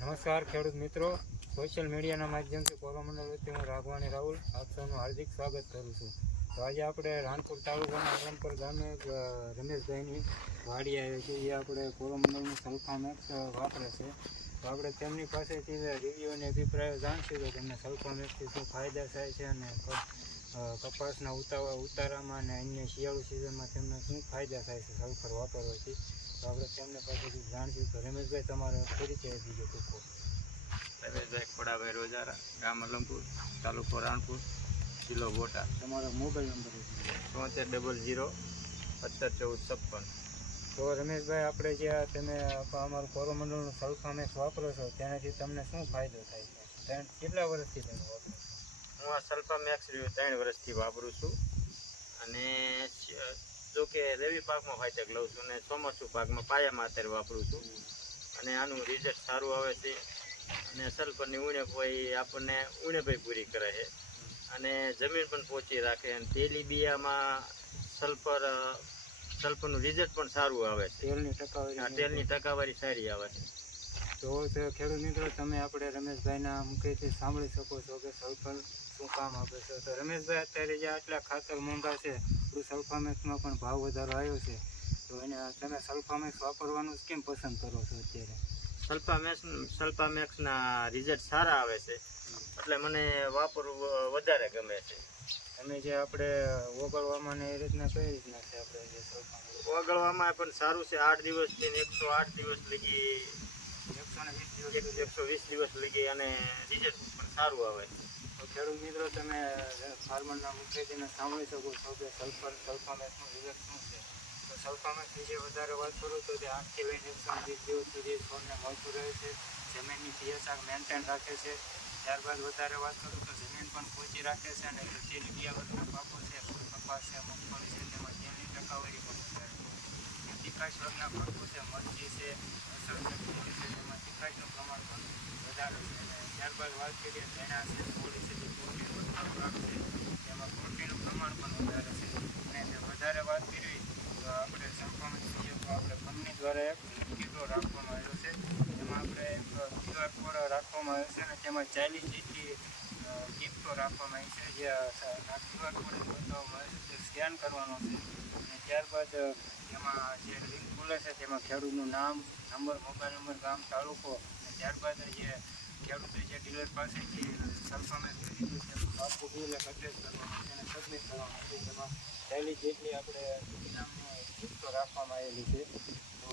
નમસ્કાર ખેડૂત મિત્રો, સોશિયલ મીડિયાના માધ્યમથી કોરોમંડળ વતી હું રાઘવાણી રાહુલ આપ સૌનું હાર્દિક સ્વાગત કરું છું. તો આજે આપણે રાણપુર તાલુકાના અલમપર ગામે રમેશભાઈની વાડી આવી છે. એ આપણે કોરોમંડળનું સલ્ફામેક્સ વાપરે છે. તો આપણે તેમની પાસેથી રિવ્યૂ અને અભિપ્રાયો જાણશું કે તેમને સલ્ફામેક્સથી શું ફાયદા થાય છે અને કપાસના ઉતારામાં અને અન્ય શિયાળુ સિઝનમાં તેમને શું ફાયદા થાય છે સલ્ફર વાપરવાથી. તો આપણે તેમને પાસેથી જાણશું. તો રમેશભાઈ, તમારો પરિચય દીજો ટૂંકો. રમેશભાઈ ખોડાભાઈ રોજારા, ગામ અલમપુર, તાલુકો રાણપુર, જિલ્લો બોટાદ. તમારો મોબાઈલ નંબર 7300171456. તો રમેશભાઈ, આપણે જે તમે અમારું કોરોમંડળનું સલ્ફામેક્સ વાપરો છો તેનાથી તમને શું ફાયદો થાય છે? કેટલા વર્ષથી તમે વાપરો? હું આ સલ્ફામેક્સ 3 વર્ષથી વાપરું છું અને જો કે રવિ પાકમાં ફાયદા લઉં છું અને ચોમાસું પાકમાં પાયામાં અત્યારે વાપરું છું અને આનું રિઝલ્ટ સારું આવે છે. અને સલ્ફરની ઉણપ હોય આપણને ઉણપઈ પૂરી કરે છે અને જમીન પણ પોચી રાખે અને તેલીબિયામાં સલ્ફરનું રિઝલ્ટ પણ સારું આવે છે. તેલની ટકાવારી સારી આવે છે. તો ખેડૂત મિત્રો, તમે આપણે રમેશભાઈના મુખેથી સાંભળી શકો છો કે સલ્ફર શું કામ આપે છે. તો રમેશભાઈ, અત્યારે જે આટલા ખાતર મોંઘા છે, સલ્ફામેક્સમાં પણ ભાવ વધારો આવ્યો છે, તો એને તમે સલ્ફામેક્સ વાપરવાનું કેમ પસંદ કરો છો અત્યારે? સલ્ફામેક્સના રિઝલ્ટ સારા આવે છે એટલે મને વાપરવું વધારે ગમે છે. તમે જે આપણે ઓગળવામાં ને એ રીતના કઈ રીતના છે આપણે જે સલ્ફામેક્સ? ઓગળવામાં પણ સારું છે. 8 દિવસથી 108 દિવસ લગી, 120 દિવસ લગી અને રિઝલ્ટ પણ સારું આવે છે. તો ખેડૂત મિત્રો, તમે ફાર્મરના મુખ્યત્વે સાંભળી શકો છો કે સલ્ફામેક્સનું રિઝલ્ટ શું છે. તો સલ્ફામેક્સ વિશે વધારે વાત કરું તો તે 8 થી લઈને 120 દિવસ સુધી છોડને મળતું રહે છે. જમીનની પીએચ મેન્ટેન રાખે છે. ત્યારબાદ વધારે વાત કરું તો જમીન પણ પહોંચી રાખે છે અને તેલીબિયા વર્ગના પાકો છે, કપાસ છે, મગફળી છે, તેમાં તેલની ટકાવારી પણ વધારે છે. તીખાશ વર્ગના પાકો છે, મરચી છે, અસર છે, ડુંગળી છે, તેમાં તીખાશનું પ્રમાણ પણ વધારે છે. અને ત્યારબાદ વાત કરીએ ચણા છે, કોળી છે, જે પ્રોટીન વર્ગના પાક છે, તેમાં પ્રોટીનનું પ્રમાણ પણ વધારે છે. અને વધારે વાત કરવી તો આપણે સલ્ફામેક્સ જોઈએ તો આપણે કંપની દ્વારા એક કિલો રાખવામાં આવ્યો છે. તેમાં આપણે એક QR કોડ રાખવામાં આવ્યો છે અને તેમાં 40 જેટલી ગિફ્ટો રાખવામાં આવી છે. જે QR કોડ બતાવવામાં આવે છે તે સ્કેન કરવાનો છે અને ત્યારબાદ એમાં જે લિંક ખુલે છે તેમાં ખેડૂતનું નામ, નંબર, મોબાઈલ નંબર, ગામ, તાલુકો અને ત્યારબાદ જે ખેડૂતે જે ડીલર પાસેથી સલ્ફામેક્સ લીધું છે પાકું બિલ એડ્રેસ કરવાનું છે અને સબમિટ કરવાનું છે. તેમાં 40 જેટલી આપણે ઇનામની ગિફ્ટો રાખવામાં આવેલી છે. તો